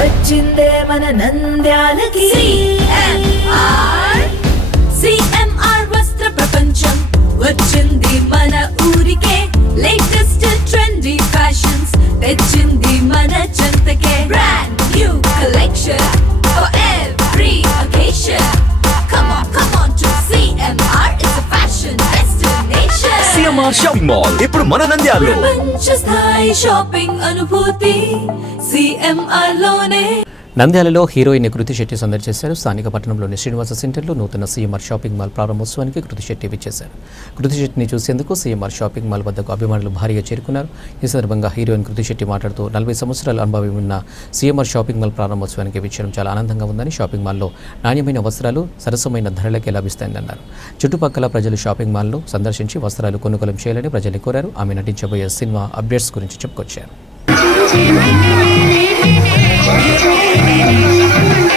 వచ్చిందే మన నంద్యాలకి. సిఎంఆర్ వస్త్ర ప్రపంచం. వచ్చింది మన ఊరికే. లేటెస్ట్ ట్రెండీ ఫ్యాషన్స్ తెచ్చింది మన చెంతకే. Brand new collection for every occasion come on come on to CMR is a fashion destination. CMR shopping mall ఇప్పుడు మన నంద్యాలలో. ప్రపంచ స్థాయి షాపింగ్ అనుభూతి. నంద్యాలలో హీరోయిన్ కృతి శెట్టి సందర్శించారు స్థానిక పట్టణంలోని శ్రీనివాస సెంటర్లో నూతన సీఎంఆర్ షాపింగ్ మాల్ ప్రారంభోత్సవానికి కృతి శెట్టి విచ్చేశారు. కృతి శెట్టిని చూసేందుకు సీఎంఆర్ షాపింగ్ మాల్ వద్దకు అభిమానులు భారీగా చేరుకున్నారు. ఈ సందర్భంగా హీరోయిన్ కృతి శెట్టి మాట్లాడుతూ నలభై సంవత్సరాల అనుభవం ఉన్న సీఎంఆర్ షాపింగ్ మాల్ ప్రారంభోత్సవానికి విచ్చడం చాలా ఆనందంగా ఉందని షాపింగ్ మాల్లో నాణ్యమైన వస్త్రాలు సరసమైన ధరలకే లభిస్తాయని అన్నారు చుట్టుపక్కల ప్రజలు షాపింగ్ మాల్ను సందర్శించి వస్త్రాలు కొనుగోలు చేయాలని ప్రజలు కోరారు. ఆమె నటించబోయే సినిమా అప్డేట్స్ గురించి చెప్పుకొచ్చారు. Thank you.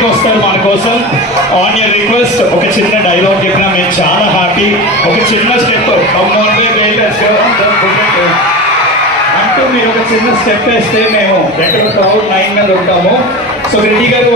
బయటకు వస్తారు మన కోసం. ఆన్ యర్ రిక్వెస్ట్ ఒక చిన్న డైలాగ్ చెప్పినా మేము చాలా హ్యాపీ ఒక చిన్న స్టెప్ అంటూ మీరు ఒక చిన్న స్టెప్ వేస్తే మేము ఎక్కడ క్రౌడ్ నైన్ మీద ఉంటాము. సో రెడ్డి గారు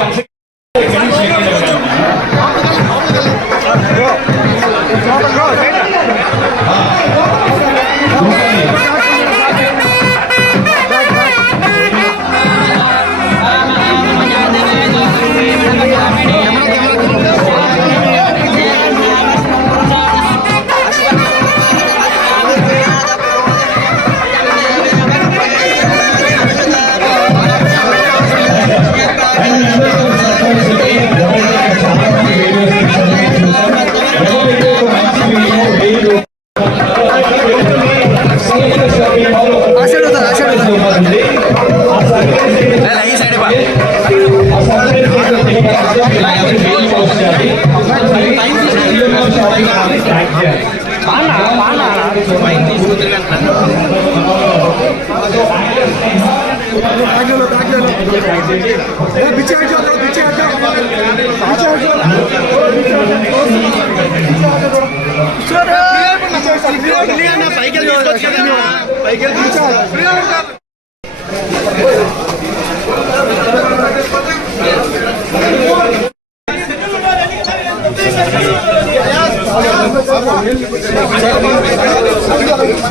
पीछे हट जाओ पीछे हट जाओ पीछे हट जाओ सर पीछे हट जाओ पीछे हट जाओ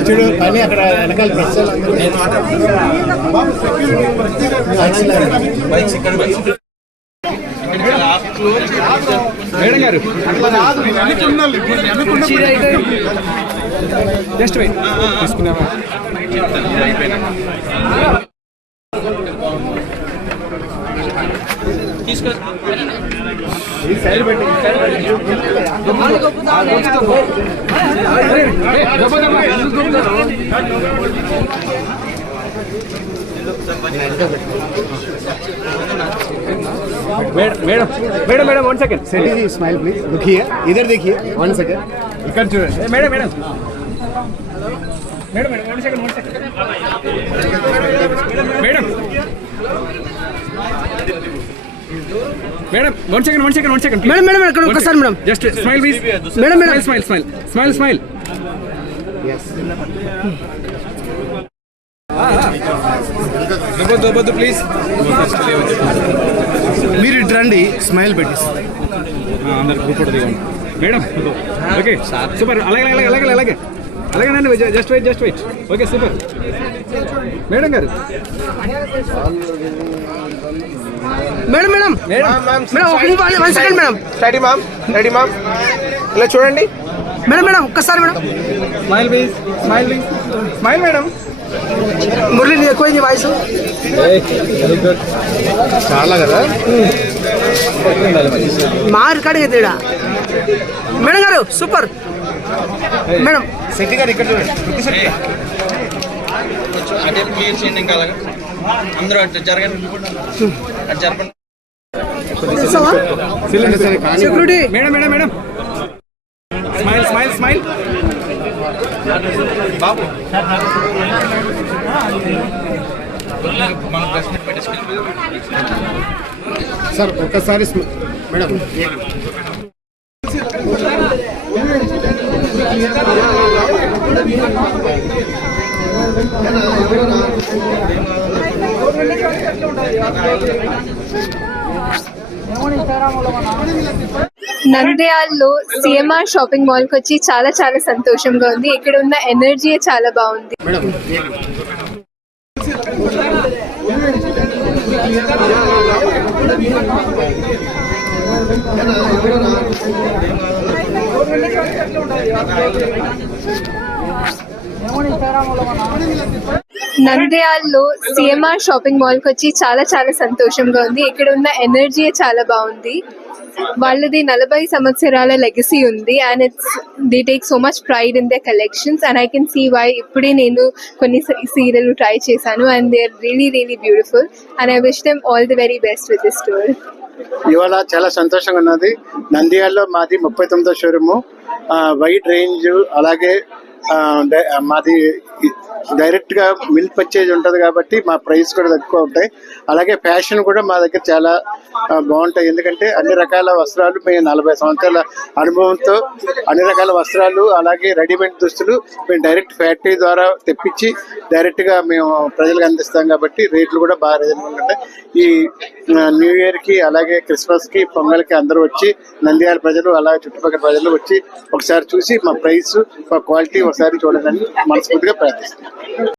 చూడు పని అక్కడ వెనకాల మేడం గారు జస్ట్ వెయిట్ తీసుకున్నావా తీసుకు madam madam madam one second सेटी स्माइल प्लीज देखिए इधर देखिए वन सेकंड ఇక్కడ చూడండి madam madam madam madam one second one second madam one second one second one second madam madam ఇక్కడ ఒక్కసారి madam just smile please madam, madam. Smile smile smile smile దొబ్బొద్దు దొబ్బొద్దు please మీరు ఇటు రండి స్మైల్ పెట్టిస్తుంది అందరు group madam okay super అలాగే అలాగే అలాగే అలాగే. అలాగేనండి just wait just wait okay super madam గారు. Madam madam. Madam. One second madam. Ready ma'am ready ma'am ఇలా చూడండి. మేడం మేడం ఒక్కసారి madam. Smile please smile please smile madam. Murali నీది ఎక్కువైంది వాయిస్. చాలా కదా? మా రికార్డింగ్ అయితే. మేడం గారు సూపర్. మేడం. శెట్టి గారు ఇక్కడ చూడండి. అటే క్లియర్ చేయండి ఇంకా అలాగా. అందరూ అటు జరగండి అటు జరపండి. Madam madam madam. Smile smile smile. బాబు. సార్ ఒక్కసారి మేడం. నంద్యాలలో సిఎంఆర్ షాపింగ్ మాల్కి వచ్చి చాలా చాలా సంతోషంగా ఉంది. ఇక్కడ ఉన్న ఎనర్జీ చాలా బాగుంది. మేడం నంద్యాలలో సిఎంఆర్ షాపింగ్ మాల్కి వచ్చి చాలా చాలా సంతోషంగా ఉంది. ఇక్కడ ఉన్న ఎనర్జీ చాలా బాగుంది. వాళ్ళది నలభై సంవత్సరాల లెగసీ ఉంది. And it's the take so much pride in the collections. And I can see why ఇప్పుడే నేను కొన్ని సీరియల్ ట్రై చేశాను. And they are really really beautiful. And I wish them all the very best with this store. ఇవాళ చాలా సంతోషంగా ఉన్నది. నంద్యాలలో మాది ముప్పై తొమ్మిదో షోరూము. వైడ్ రేంజ్ అలాగే మాది డైరెక్ట్గా మిల్క్ పర్చేజ్ ఉంటది కాబట్టి మా ప్రైస్ కూడా తక్కువ ఉంటాయి. అలాగే ఫ్యాషన్ కూడా మా దగ్గర చాలా బాగుంటాయి. ఎందుకంటే అన్ని రకాల వస్త్రాలు మేము నలభై సంవత్సరాల అనుభవంతో అన్ని రకాల వస్త్రాలు అలాగే రెడీమేడ్ దుస్తులు మేము డైరెక్ట్ ఫ్యాక్టరీ ద్వారా తెప్పించి డైరెక్ట్గా మేము ప్రజలకు అందిస్తాం కాబట్టి రేట్లు కూడా బాగా రీజనబుల్ ఉంటాయి. ఈ న్యూ ఇయర్కి అలాగే క్రిస్మస్కి పొంగల్కి అందరూ వచ్చి నంద్యాల ప్రజలు అలాగే చుట్టుపక్కల ప్రజలు వచ్చి ఒకసారి చూసి మా ప్రైస్ మా క్వాలిటీ ఒకసారి చూడాలని మనస్ఫూర్తిగా ప్రార్థిస్తున్నాను